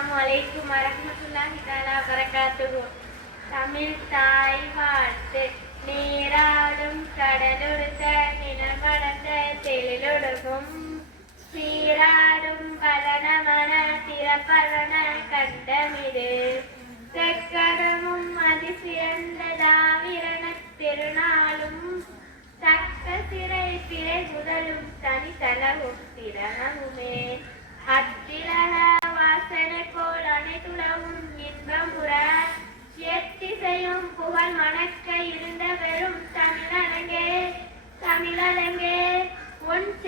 அஸ்ஸலாமு அலைக்கும் வரஹ்மத்துல்லாஹி தஆலா வரகாத்துஹு தமிழ் தாய் வாழ்த்து நீராடும் கடலொடுக்க நிலம் தெளிலொடுகும் சீராடும் பலனமன திறப்பலன கண்டமிடு தெக்கரமும் அதிசிறந்ததாவிரண திருநாளும் தக்க சிறை பிறை முதலும் தனித்தலவும் திறனமுமே அத்திரக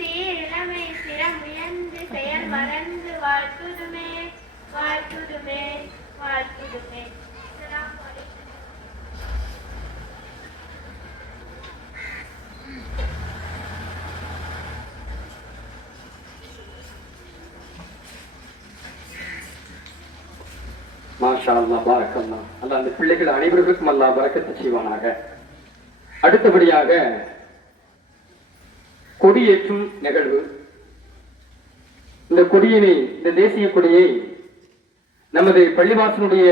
உன் செயல் மறந்து வாழ்த்துதுமே வாழ்த்துதுமே வாழ்த்துதுமே. மாஷா அல்லா பாரக்கல்லா அல்ல அந்த பிள்ளைகள் அனைவருக்கும் அல்லா பறக்கத்தை செய்வானாக. அடுத்தபடியாக கொடியேற்றும் நிகழ்வு. இந்த கொடியினை இந்த தேசிய கொடியை நமது பள்ளிவாசனுடைய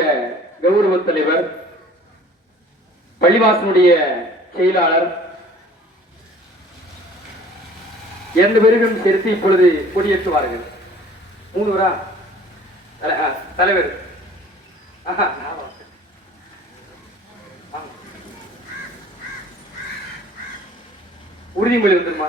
கௌரவ தலைவர் பள்ளிவாசனுடைய செயலாளர் இரண்டு பேரும் சேர்த்து இப்பொழுது கொடியேற்றுவார்கள். மூணுவரா தலைவர். உறுதிமொழி வந்துருமா?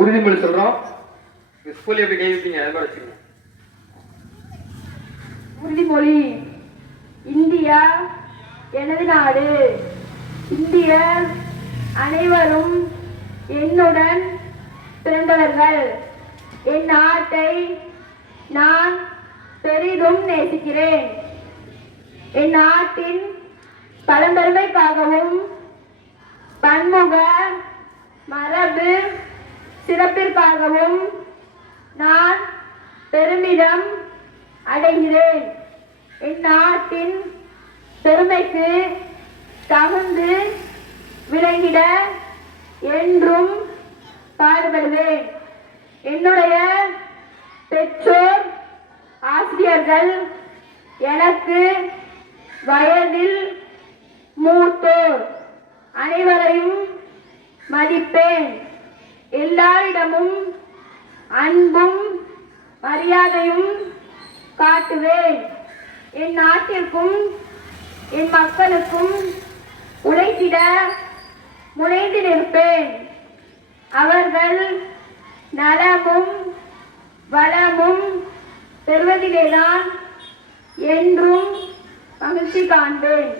உறுதிமொழி சொல்றோம். ஸ்கூல் எப்படி கைவிட்டீங்க அது மாதிரி வச்சுக்கோங்க. உறுதிமொழி இந்தியா எனது நாடு. இந்தியர் அனைவரும் என்னுடன் பிறந்தவர்கள். என் நாட்டை நான் பெரிதும் நேசிக்கிறேன். என் நாட்டின் பழம்பெருமைக்காகவும் பன்முக சிறப்பிற்காகவும் நான் பெருமிதம் அடைகிறேன். என் நாட்டின் பெருமைக்கு தகுந்து விளங்கிட என்றும் பாடுபடுவேன். என்னுடைய பெற்றோர் ஆசிரியர்கள் எனக்கு வயதில் மூத்தோர். அனைவரையும் மதிப்பேன். எல்லாரிடமும் அன்பும் மரியாதையும் காட்டுவேன். என் நாட்டிற்கும் என் மக்களுக்கும் உழைத்திட முனைந்து நிற்பேன். அவர்கள் நலமும் வளமும் பெறுவதிலேதான் என்றும் மகிழ்ச்சி காண்பேன்.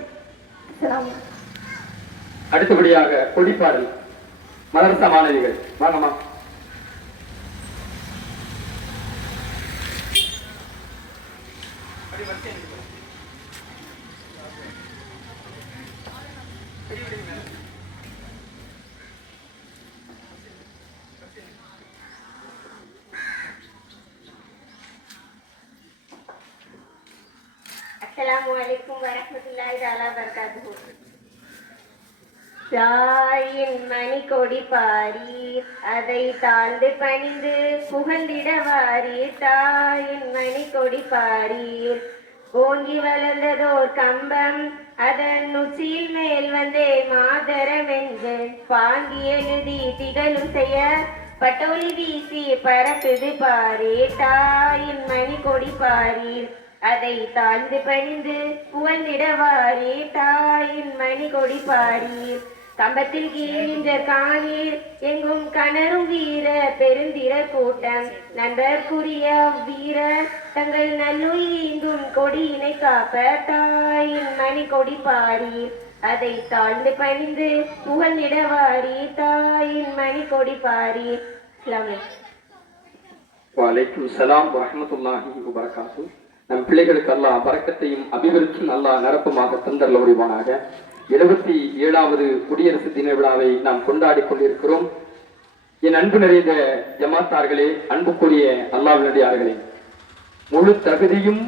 அடுத்தபடியாக கொடிப்பாடல். மதரசா மாணவிகள். வாங்கம்மா. அஸ்ஸலாமு அலைக்கும் தாயின் மணி கொடி பாரீர் அதை தாழ்ந்து பணிந்து புகழ்ந்திட வாரீர். தாயின் மணி கொடி பாரீர் ஓங்கி வளர்ந்ததோர் கம்பம் அதன் உச்சியில் மேல் வந்தே மாதரம் என்று பாங்கி எழுதி திகழும் செய்ய பட்டோலி வீசி பரப்புது பாரீர் தாயின் மணி கொடி பாரீர் அதை தாழ்ந்து பணிந்து புகழ்ந்திடவாரே தாயின் மணி கொடி பாரீர். கம்பத்தில் கீழ்கின்ற காணீர் எங்கும் கணரும் வீர பெருந்திர கூட்டம். நண்பர்க்குரிய வீர தங்கள் நல்லுயிங்கும் கொடியினை காப்ப தாயின் மணி கொடி பாரி அதை தாழ்ந்து பணிந்து புகழ்நிடவாரி தாயின் மணி கொடி பாரி அஸ்ஸலாமு வலைக்கும் சலாம் வரமத்துல்லாஹி வரகாத்து நம் பிள்ளைகளுக்கு அல்லாஹ் பறக்கத்தையும் அபிவிருத்தியும் அல்லாஹ் நிரப்பமாக தந்தல் உரிவானாக. எழுபத்தி ஏழாவது குடியரசு தின விழாவை நாம் கொண்டாடி கொண்டிருக்கிறோம். என் அன்பு நிறைந்த ஜமாத்தார்களே அன்புக்குரிய அல்லாவினடியார்களே முழு தகுதியும்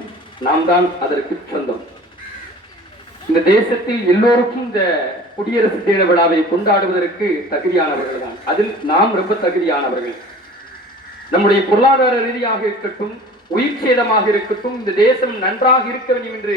நாம் தான் அதற்கு சொந்தம். இந்த தேசத்தில் எல்லோருக்கும் இந்த குடியரசு தின விழாவை கொண்டாடுவதற்கு தகுதியானவர்கள் தான். அதில் நாம் ரொம்ப தகுதியானவர்கள். நம்முடைய பொருளாதார ரீதியாக இருக்கட்டும் உயிர் சேதமாக இருக்கட்டும் இந்த தேசம் நன்றாக இருக்க வேண்டும் என்று